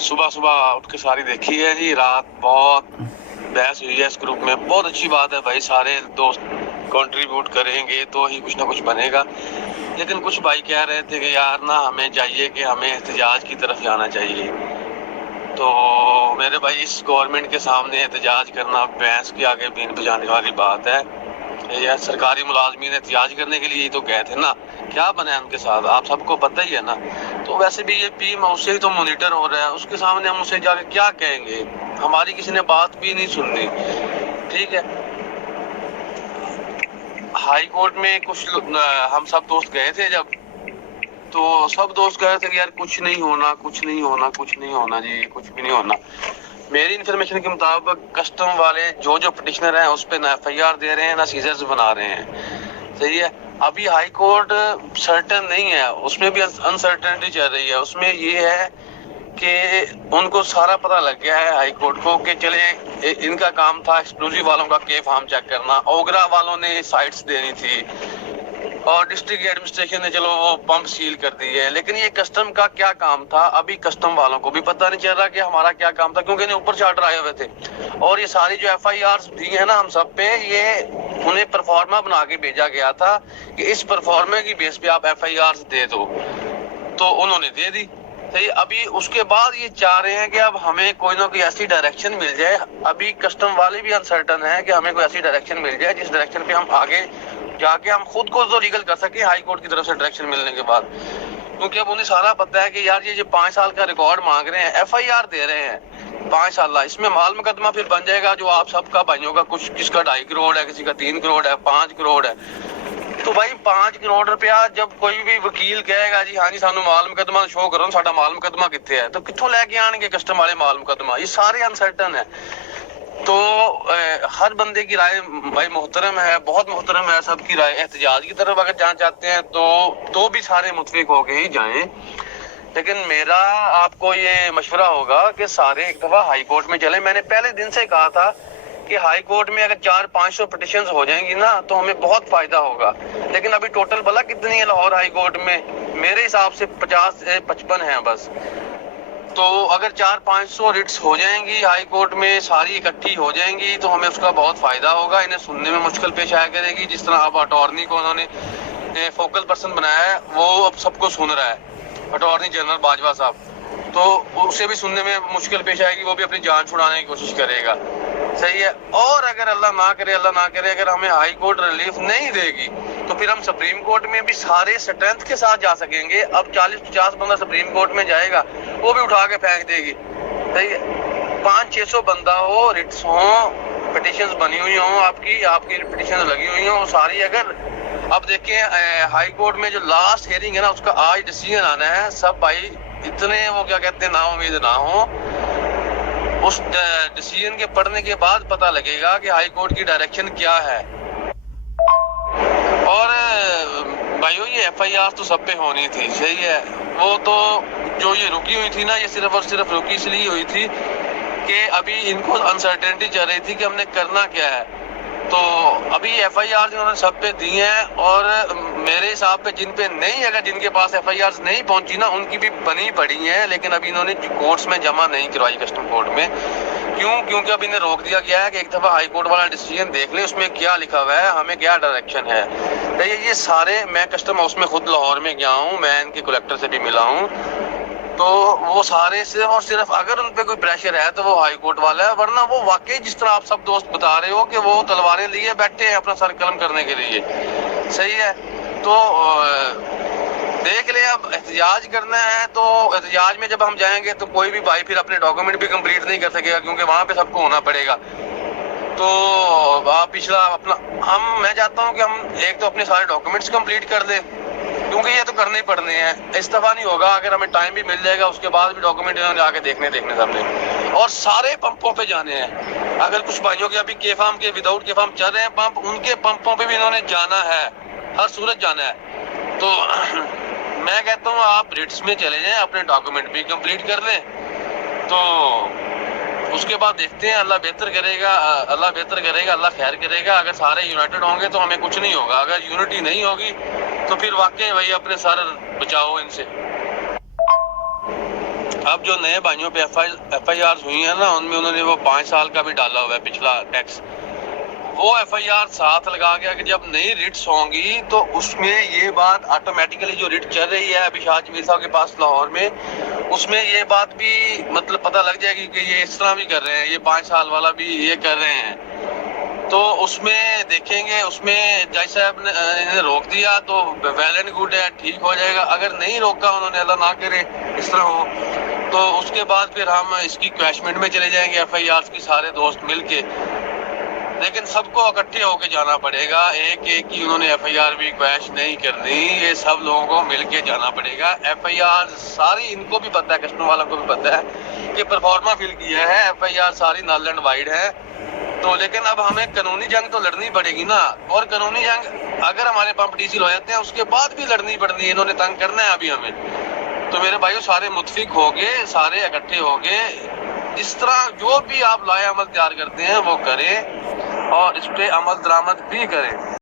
सुबह उठ के सारी देखी है जी। रात बहुत बहस हुई है इस ग्रुप में। बहुत अच्छी बात है भाई, सारे दोस्त कंट्रीब्यूट करेंगे तो ही कुछ ना कुछ बनेगा। लेकिन कुछ भाई कह रहे थे कि यार ना हमें चाहिए कि हमें एहतजाज की तरफ जाना चाहिए। तो मेरे भाई, इस गवर्नमेंट के सामने एहतजाज करना भैंस के आगे बीन बजाने वाली बात है। यार सरकारी मुलाजमीन एहतजाज करने के लिए ही तो गए थे ना, क्या बना है उनके साथ आप सबको पता ही है ना। तो वैसे भी ये पीएम उससे ही तो मॉनिटर हो रहा है, उसके सामने हम उसे जाके क्या कहेंगे? हमारी किसी ने बात भी नहीं सुननी। ठीक है, हाई कोर्ट में हम सब दोस्त गए थे जब, तो सब दोस्त कह रहे थे कि यार कुछ नहीं होना जी, कुछ भी नहीं होना। मेरी इन्फॉर्मेशन के मुताबिक कस्टम वाले जो पिटिशनर हैं उस पे ना FIR दे रहे हैं ना सीजर्स बना रहे हैं। सही है, अभी हाई कोर्ट सर्टेन नहीं है, उसमें भी अनसर्टेनिटी चल रही है। उसमें ये है कि उनको सारा पता लग गया है हाई कोर्ट को कि चले इनका काम था एक्सप्लोजिव वालों का के फार्म चेक करना, ओगरा वालों ने साइट्स देनी थी और डिस्ट्रिक्ट एडमिनिस्ट्रेशन ने चलो वो पंप सील कर दी है। लेकिन ये कस्टम का क्या काम था अभी कस्टम वालों को भी पता नहीं चल रहा कि हमारा क्या काम था, क्योंकि इन्हें ऊपर से ऑर्डर आए हुए थे। और ये सारी जो FIRs दी है ना हम सब पे, ये उन्हें परफॉर्मा बना के भेजा गया था कि इस परफॉर्मा की बेस पे आप FIRs दे दो, तो उन्होंने दे दी। सही, अभी उसके बाद ये चाह रहे हैं कि अब हमें कोई ना कोई ऐसी डायरेक्शन मिल जाए। अभी कस्टम वाले भी अनसर्टन है कि हमें कोई ऐसी डायरेक्शन मिल जाए जिस डायरेक्शन पे हम आगे जाके हम खुद को तो लीगल कर सके हाई कोर्ट की तरफ से डायरेक्शन मिलने के बाद। क्योंकि अब उन्हें सारा पता है कि यार ये जो 5 साल का रिकॉर्ड मांग रहे हैं, FIR दे रहे हैं 5 साल, इसमें माल मुकदमा फिर बन जाएगा जो आप सबका भाइयों का, कुछ किसका 2.5 करोड़ है, किसी का 3 करोड़ है, 5 करोड़ है। तो भाई 5 करोड़ रुपया जब कोई भी वकील कहेगा जी हाँ जी सानू माल मुकदमा शो करो, साडा माल मुकदमा कित्थे है, तो कित्थों लेके आएंगे कस्टम वाले माल मुकदमा? ये सारे अनसर्टन है। तो हर बंदे की राय भाई मोहतरम है, बहुत मोहतरम है सबकी राय। एहतजाज की तरफ अगर जाना चाहते हैं तो भी सारे मुतफिक होके ही जाएं। लेकिन मेरा आपको ये मशवरा होगा कि सारे एक दफा हाई कोर्ट में चले। मैंने पहले दिन से कहा था कि हाई कोर्ट में अगर 400-500 पिटिशंस हो जाएंगी ना तो हमें बहुत फायदा होगा। लेकिन अभी टोटल भला कितनी है लाहौर हाई कोर्ट में? मेरे हिसाब से 50 से 55 है बस। तो अगर 400-500 रिट्स हो जाएंगी हाई कोर्ट में, सारी इकट्ठी हो जाएंगी, तो हमें उसका बहुत फायदा होगा। इन्हें सुनने में मुश्किल पेश आया करेगी। जिस तरह अब अटॉर्नी को उन्होंने फोकल पर्सन बनाया है, वो अब सबको सुन रहा है, अटॉर्नी जनरल बाजवा साहब, तो उसे भी सुनने में मुश्किल पेश आएगी, वो भी अपनी जान छुड़ाने की कोशिश करेगा। सही है, और अगर अल्लाह ना करे अगर हमें हाई कोर्ट रिलीफ नहीं देगी तो फिर हम सुप्रीम कोर्ट में भी सारे स्ट्रेंथ के साथ जा सकेंगे। अब 40-50 बंदा सुप्रीम कोर्ट में जाएगा, वो भी उठा के फेंक देगी। सही है, 500-600 बंदा हो, रिट्स हो, पिटिशंस बनी हुई हो, आपकी पिटिशन लगी हुई हो, सारी अगर अब देखें हाई कोर्ट में जो लास्ट हियरिंग है ना, उसका आज डिसीजन आना है। सब भाई इतने वो क्या कहते हैं ना उम्मीद ना हो, उस डिसीजन के पढ़ने के बाद पता लगेगा कि हाई कोर्ट की डायरेक्शन क्या है। और भाइयों ये FIR तो सब पे होनी थी। सही है, वो तो जो ये रुकी हुई थी ना, ये सिर्फ और सिर्फ रुकी इसलिए हुई थी कि अभी इनको अनसर्टेनिटी चल रही थी कि हमने करना क्या है। तो अभी FIR जिन्होंने सब पे दी हैं, और मेरे हिसाब पे जिन पे नहीं, अगर जिनके पास FIRs नहीं पहुंची ना, उनकी भी बनी पड़ी हैं, लेकिन अभी इन्होंने कोर्ट्स में जमा नहीं करवाई कस्टम कोर्ट में। क्योंकि अभी इन्हें रोक दिया गया है कि एक दफा हाई कोर्ट वाला डिसीजन देख ले, उसमें क्या लिखा हुआ है, हमें क्या डायरेक्शन है। तो ये सारे, मैं कस्टम हाउस में खुद लाहौर में गया हूँ, मैं इनके कलेक्टर से भी मिला हूँ, तो वो सारे सिर्फ और सिर्फ अगर उन पे कोई प्रेशर है तो वो हाई कोर्ट वाला है, वरना वो वाकई जिस तरह आप सब दोस्त बता रहे हो कि वो तलवारें लिए बैठे हैं अपना सर कलम करने के लिए। सही है, तो देख ले, अब एहतजाज करना है तो एहतजाज में जब हम जाएंगे तो कोई भी भाई फिर अपने डॉक्यूमेंट भी कंप्लीट नहीं कर सकेगा, क्योंकि वहां पे सबको होना पड़ेगा। तो आप पिछला अपना मैं चाहता हूँ कि हम एक तो अपने सारे डॉक्यूमेंट्स कंप्लीट कर दें, क्योंकि ये तो करने ही पड़ने हैं। इस दफा नहीं होगा, अगर हमें टाइम भी मिल जाएगा उसके बाद भी डॉक्यूमेंट इन्होंने आके देखने सामने। और सारे पंपों पे जाने हैं। अगर कुछ भाइयों के अभी के फार्म के विदाउट के फार्म चल रहे हैं पंप, उनके पंपों पे भी इन्होंने जाना है, हर सूरत जाना है। तो मैं कहता हूँ आप रिट्स में चले जाएं, अपने डॉक्यूमेंट भी कंप्लीट कर लें, तो उसके बाद देखते हैं। अल्लाह बेहतर करेगा, अल्लाह खैर करेगा। अगर सारे यूनाइटेड होंगे तो हमें कुछ नहीं होगा, अगर यूनिटी नहीं होगी तो फिर वाकई वही अपने सर बचाओ इनसे। اب جو نئے بھائیوں پہ ایف آئی آر ہوئی ہیں نا، ان میں انہوں نے وہ 5 سال کا بھی ڈالا ہوا ہے پچھلا ٹیکس، وہ ایف آئی آر ساتھ لگا گیا کہ جب نئی ریٹس ہوں گی تو اس میں یہ بات آٹومیٹیکلی جو ریٹ چل رہی ہے ابھی شاہ جمیل صاحب کے پاس لاہور میں، اس میں یہ بات بھی مطلب پتہ لگ جائے گی کہ یہ اس طرح بھی کر رہے ہیں، یہ 5 سال والا بھی یہ کر رہے ہیں، تو اس میں دیکھیں گے، اس میں جج صاحب نے انہیں روک دیا تو ویل اینڈ گڈ ہے، ٹھیک ہو جائے گا۔ اگر نہیں روکا انہوں نے، اللہ نہ کرے اس طرح ہو، تو اس کے بعد پھر ہم اس کی کویشمنٹ میں چلے جائیں گے ایف آئی آر کی، سارے دوست مل کے، لیکن سب کو اکٹھے ہو کے جانا پڑے گا، ایک ایک کی انہوں نے ایف آئی آر بھی کویش نہیں کرنی، یہ سب لوگوں کو مل کے جانا پڑے گا۔ ایف آئی آر ساری ان کو بھی پتہ ہے، کسٹمر والوں کو بھی پتہ ہے کہ پرفارما فل کیا ہے، ایف آئی آر ساری نل اینڈ وائڈ ہے، تو لیکن اب ہمیں قانونی جنگ تو لڑنی پڑے گی نا، اور قانونی جنگ اگر ہمارے پمپ ڈیزل ہو جاتے ہیں اس کے بعد بھی لڑنی پڑنی ہے، انہوں نے تنگ کرنا ہے ابھی ہمیں۔ تو میرے بھائیو سارے متفق ہو گئے، سارے اکٹھے ہو گئے، اس طرح جو بھی آپ لائے عمل تیار کرتے ہیں وہ کریں اور اس پہ عمل درآمد بھی کریں۔